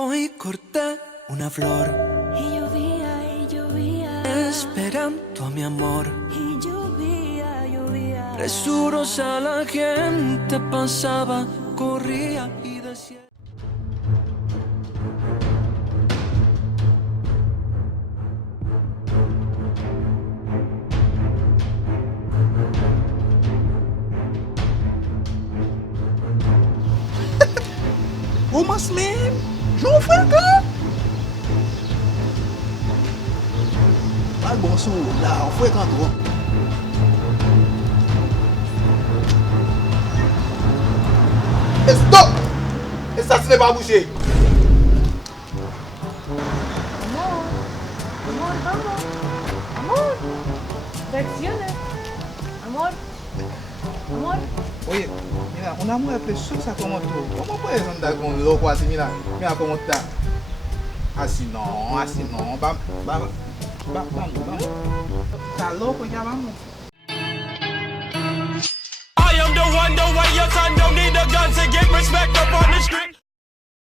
Hoy corté una flor y llovía, esperando a mi amor. y llovía. Presurosa la gente pasaba, corría y decía. Omas men, joun fwen ka? Al bon sou, la, ou fwen kan tou. E stop! E sa se ne pa bouche. Amor, vamos. Amor. Reacciona. Amor. Amor. Oye, mira, una mujer preciosa como tú, ¿cómo puedes andar con un loco así? Mira, mira cómo está. Así no, vamos. Está loco, ya vamos. I am the one, the way your son don't need a gun to get respect up on the street.